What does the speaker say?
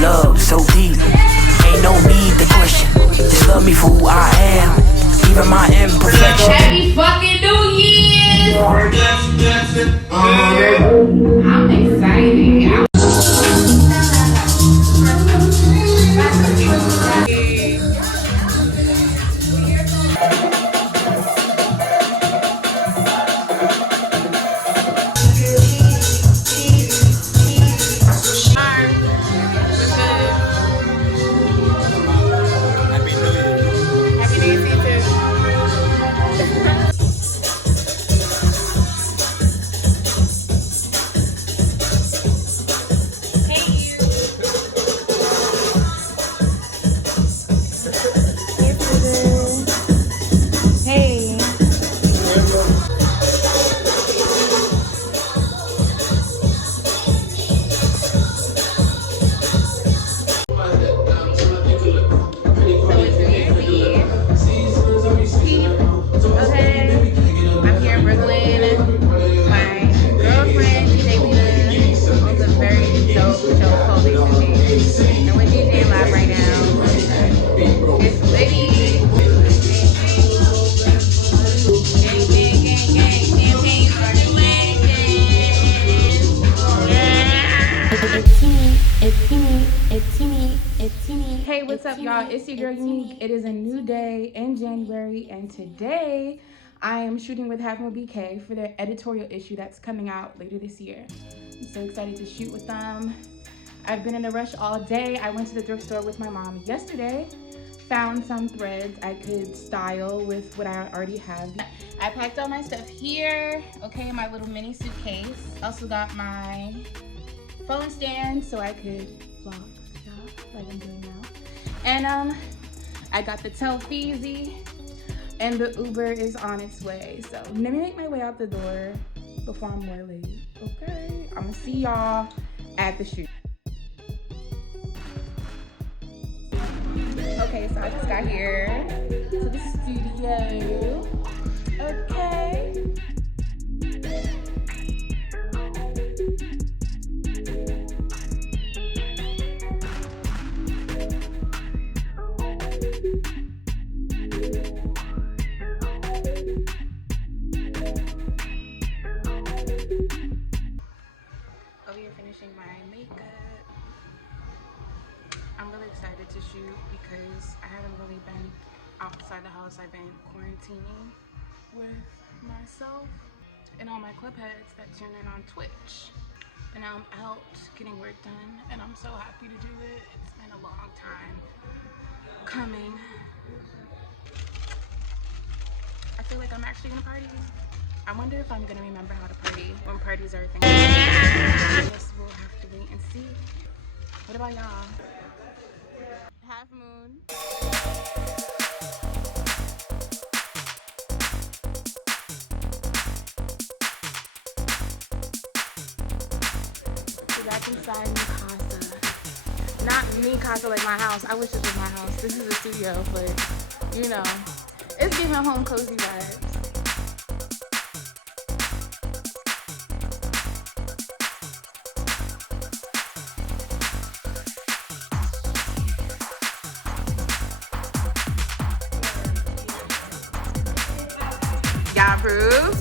love so deep. Ain't no need to question. Just love me for who I am, even my imperfection. Happy fucking New Year! I'm excited. Hey, what's up, y'all? It's your girl Unique. It is a new day in January, and today I am shooting with Half Moon BK for their editorial issue that's coming out later this year. I'm so excited to shoot with them. I've been in a rush all day. I went to the thrift store with my mom yesterday, found some threads I could style with what I already have. I packed all my stuff here, okay, my little mini suitcase. Also got my phone stand so I could vlog like I'm doing now. And I got the Telfeezy and the Uber is on its way. So let me make my way out the door before I'm more late, okay? I'm gonna see y'all at the shoot. Okay, so I just got here to the studio, okay? Finishing my makeup. I'm really excited to shoot because I haven't really been outside the house. I've been quarantining with myself and all my club heads that tune in on Twitch. And now I'm out getting work done and I'm so happy to do it. It's been a long time coming. I feel like I'm actually gonna party. I wonder if I'm gonna remember how to party when parties are a thing. I guess we'll have to wait and see. What about y'all? Half Moon. We're back inside mi casa. Not mi casa like my house. I wish it was my house. This is a studio, but you know, it's giving home cozy vibes. Y'all approve?